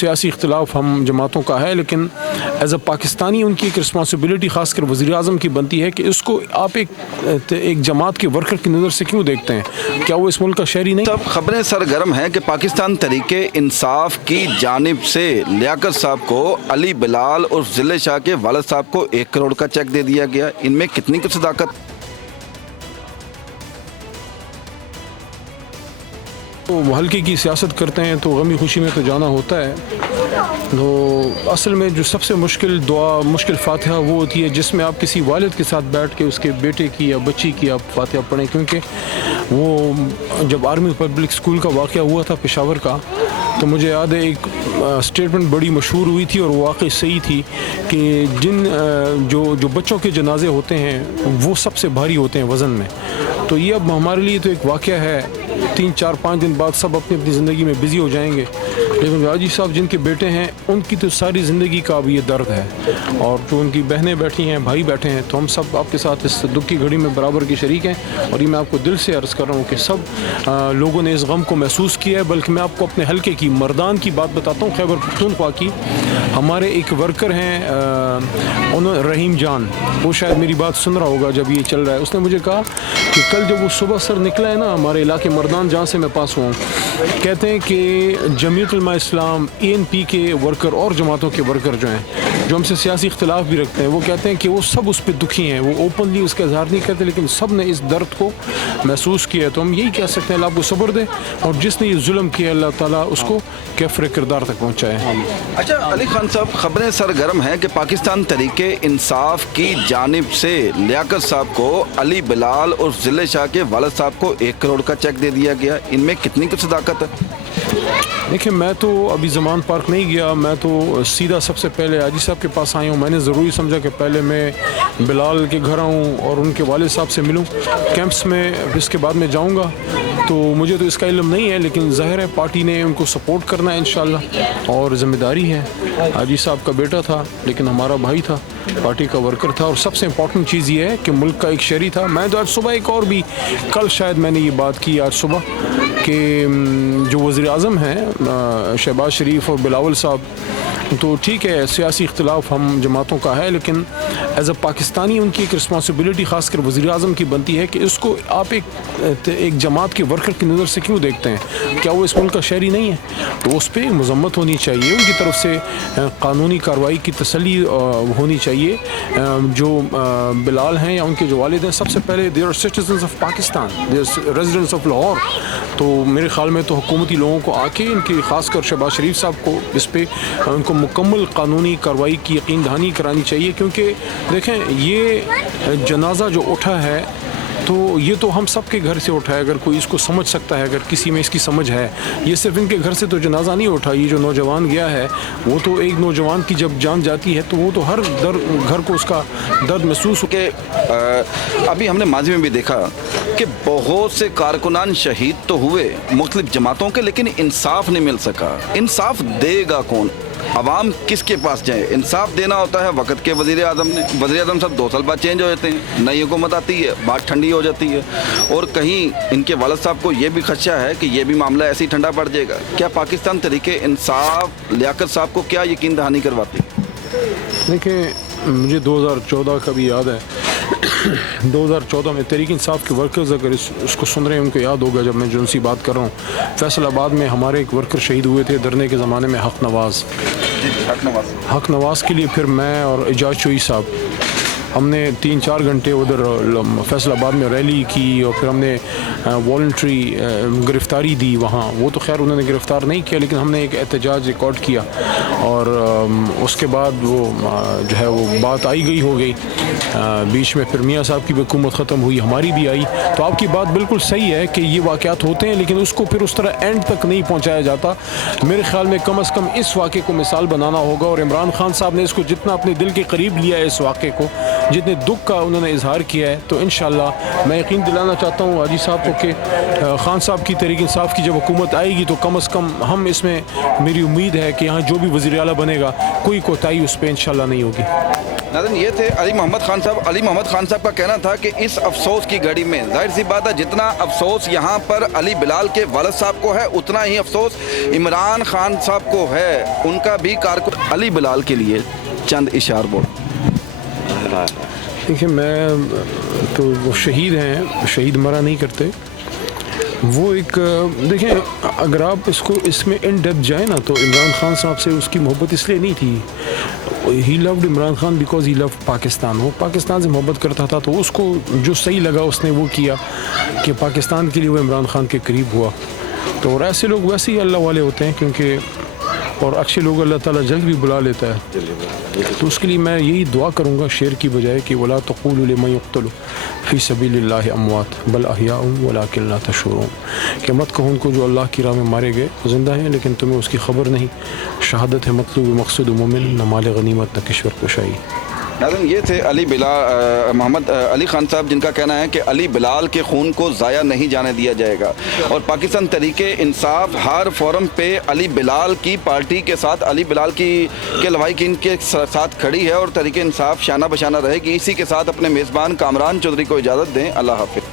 सियासी इख्तिलाफ हम जमातों का है, लेकिन एज अ पाकिस्तानी उनकी एक रिस्पॉन्सिबिलिटी ख़ासकर वज़ीर आज़म की बनती है कि इसको आप एक जमात के वर्कर की नज़र से क्यों देखते हैं? क्या वो इस मुल्क का शहरी नहीं? सब खबरें सरगर्म हैं कि पाकिस्तान तहरीके इंसाफ की जानिब से लियाकत साहब को अली बिलाल और जिले शाह के वालिद साहब को 1 करोड़ का चेक दे दिया गया। इनमें कितनी कुछ सदाकत? तो हल्के की सियासत करते हैं तो गमी खुशी में तो जाना होता है। तो असल में जो सबसे मुश्किल दुआ, मुश्किल फातिहा वो होती है जिसमें आप किसी वालिद के साथ बैठ के उसके बेटे की या बच्ची की आप फातिहा पढ़ें, क्योंकि वो जब आर्मी पब्लिक स्कूल का वाक़या हुआ था पेशावर का, तो मुझे याद है एक स्टेटमेंट बड़ी मशहूर हुई थी और वो वाकई सही थी कि जो बच्चों के जनाजे होते हैं वो सबसे भारी होते हैं वज़न में। तो ये अब हमारे लिए तो एक वाक़या है, 3, 4, 5 दिन बाद सब अपनी अपनी ज़िंदगी में बिज़ी हो जाएंगे, लेकिन हाजी साहब जिनके बेटे हैं उनकी तो सारी ज़िंदगी का अब ये दर्द है, और जो उनकी बहनें बैठी हैं, भाई बैठे हैं, तो हम सब आपके साथ इस दुख की घड़ी में बराबर के शरीक हैं। और ये मैं आपको दिल से अर्ज़ कर रहा हूँ कि सब लोगों ने इस गम को महसूस किया है। बल्कि मैं आपको अपने हल्के की मर्दान की बात बताता हूँ, खैबर पख्तूनख्वा की। हमारे एक वर्कर हैं उन्होंने रहीम जान, वो शायद मेरी बात सुन रहा होगा जब ये चल रहा है, उसने मुझे कहा कि कल जब वो सुबह सर निकला है ना हमारे इलाके मर्दान जहाँ से मैं पास हुआ हूँ, कहते हैं कि जमीयत उलमा इस्लाम, ANP के वर्कर और जमातों के वर्कर जो हैं, जो हमसे सियासी इख्तिलाफ भी रखते हैं, वो कहते हैं कि वो सब उस पर दुखी हैं। वो ओपनली उसका इजहार नहीं करते, लेकिन सब ने इस दर्द को महसूस किया है। तो हम यही कह सकते हैं अल्लाह आपको सब्र दे, और जिसने ये जुल्म किया अल्लाह ताला उसको कैफर किरदार तक पहुँचाए। अच्छा अली खान साहब, खबरें सरगर्म हैं कि पाकिस्तान तहरीके इंसाफ की जानिब से लियाकत साहब को अली बिलाल और जिले शाह के वालिद साहब को 1 करोड़ का चेक दे दिया गया। इनमें कितनी कुछ सदाकत है? देखिए, मैं तो अभी ज़मान पार्क नहीं गया, मैं तो सीधा सबसे पहले हाजी साहब के पास आया हूँ। मैंने ज़रूरी समझा कि पहले मैं बिलाल के घर आऊँ और उनके वालिद साहब से मिलूँ कैंप्स में, इसके बाद में जाऊँगा। तो मुझे तो इसका इल्म नहीं है, लेकिन ज़ाहिर है पार्टी ने उनको सपोर्ट करना है इंशाल्लाह, और ज़िम्मेदारी है। हाजी साहब का बेटा था लेकिन हमारा भाई था, पार्टी का वर्कर था, और सबसे इम्पॉर्टेंट चीज़ ये है कि मुल्क का एक शहरी था। मैं तो आज सुबह एक और भी, कल शायद मैंने ये बात की आज सुबह, कि जो वज़ीर आज़म हैं शहबाज शरीफ और बिलावल साहब, तो ठीक है सियासी इख्तिलाफ हम जमातों का है, लेकिन एज अ पाकिस्तानी उनकी एक रिस्पॉन्सिबिलिटी ख़ासकर वज़ीर आज़म की बनती है कि इसको आप एक जमात के वर्कर की नज़र से क्यों देखते हैं? क्या वो इस मुल्क का शहरी नहीं है? तो उस पर मज़म्मत होनी चाहिए, उनकी तरफ से कानूनी कार्रवाई की तसल्ली होनी चाहिए। जो बिलाल हैं या उनके जो वालिद हैं, सबसे पहले they are citizens of Pakistan, they are residents of Lahore. तो मेरे ख़्याल में तो हुकूमती लोगों को आके इनकी ख़ासकर शहबाज शरीफ साहब को इस पर उनको मुकम्मल कानूनी कार्रवाई की यकीन दहानी करानी चाहिए, क्योंकि देखें ये जनाजा जो उठा है तो ये तो हम सब के घर से उठा है। अगर कोई इसको समझ सकता है, अगर किसी में इसकी समझ है, ये सिर्फ इनके घर से तो जनाजा नहीं उठा। ये जो नौजवान गया है, वो तो एक नौजवान की जब जान जाती है तो वो तो हर घर को उसका दर्द महसूस के अभी हमने माजी में भी देखा कि बहुत से कारकुनान शहीद तो हुए मुख्तलिफ जमातों के, लेकिन इंसाफ नहीं मिल सका। इंसाफ देगा कौन? अवाम किसके पास जाए? इंसाफ देना होता है वक़्त के वज़ीर आज़म ने। वज़ीर आज़म सब 2 साल बाद चेंज हो जाते हैं, नई हुकूमत आती है, बात ठंडी हो जाती है, और कहीं इनके वालिद साहब को ये भी खदशा है कि ये भी मामला ऐसे ही ठंडा पड़ जाएगा। क्या पाकिस्तान तरीके इंसाफ लियाकत साहब को क्या यकीन दहानी करवाती? देखिए, मुझे 2014 का भी याद है। 2014 में तहरीक इंसाफ के वर्कर्स अगर इसको सुन रहे हैं उनको याद होगा जब मैं जो उनसी बात कर रहा हूँ, फैसलाबाद में हमारे एक वर्कर शहीद हुए थे धरने के ज़माने में, हक नवाज़ के लिए फिर मैं और एजाज चोई साहब हमने 3-4 घंटे उधर फैसलाबाद में रैली की, और फिर हमने वॉलंटरी गिरफ़्तारी दी वहाँ। वो तो खैर उन्होंने गिरफ़्तार नहीं किया, लेकिन हमने एक एहतजाज रिकॉर्ड किया, और उसके बाद वो जो है वो बात आई गई हो गई। बीच में फिर मियाँ साहब की भी हुकूमत ख़त्म हुई, हमारी भी आई। तो आपकी बात बिल्कुल सही है कि ये वाक़यात होते हैं, लेकिन उसको फिर उस तरह एंड तक नहीं पहुँचाया जाता। मेरे ख़्याल में कम अज़ कम इस वाक़े को मिसाल बनाना होगा, और इमरान खान साहब ने इसको जितना अपने दिल के करीब लिया है, इस वाक़े को जितने दुख का उन्होंने इजहार किया है, तो इंशाल्लाह मैं यकीन दिलाना चाहता हूँ हाजी साहब को कि खान साहब की तहरीक इंसाफ की जब हुकूमत आएगी तो कम अज़ कम हम इसमें, मेरी उम्मीद है कि यहाँ जो भी वज़ीर आला बनेगा कोई कोताही उस पर इंशाल्लाह नहीं होगी। नाज़रीन, ये थे अली मोहम्मद खान साहब। अली मोहम्मद खान साहब का कहना था कि इस अफसोस की घड़ी में जाहिर सी बात है जितना अफसोस यहाँ पर अली बिलाल के वालिद साहब को है उतना ही अफसोस इमरान खान साहब को है। उनका भी कारकुन अली बिलाल के लिए चंद इशार बोल। देखिए, मैं तो वो शहीद हैं, शहीद मरा नहीं करते। वो एक देखें, अगर आप इसमें इन डेप्थ जाए ना तो इमरान खान साहब से उसकी मोहब्बत इसलिए नहीं थी। He loved Imran Khan because he loved Pakistan. वो पाकिस्तान से मोहब्बत करता था तो उसको जो सही लगा उसने वो किया कि पाकिस्तान के लिए वो इमरान खान के करीब हुआ। तो और ऐसे लोग वैसे ही अल्लाह वाले होते हैं, क्योंकि और अच्छे लोग अल्लाह ताला जल्द भी बुला लेता है। तो उसके लिए मैं यही दुआ करूँगा शेर की बजाय कि वला तक़ूलू लिमन युक़्तलू फ़ी सबीलिल्लाहि अमवात बल अहयाउन वलाकिन ला तशऊरून, कि मत कहो उनको जो अल्लाह की राह में मारे गए वो ज़िंदा हैं लेकिन तुम्हें उसकी ख़बर नहीं। शहादत है मतलूब मकसूद मोमिन, न माल गनीमत न किश्वर कुशाई। नाज़रीन, ये थे मोहम्मद अली खान साहब, जिनका कहना है कि अली बिलाल के खून को ज़ाया नहीं जाने दिया जाएगा और पाकिस्तान तहरीके इंसाफ हर फोरम पे अली बिलाल की पार्टी के साथ, अली बिलाल के लवाहिकीन के साथ खड़ी है और तहरीके इंसाफ शाना बशाना रहेगी। इसी के साथ अपने मेज़बान कामरान चौधरी को इजाज़त दें। अल्लाह हाफ़िज़।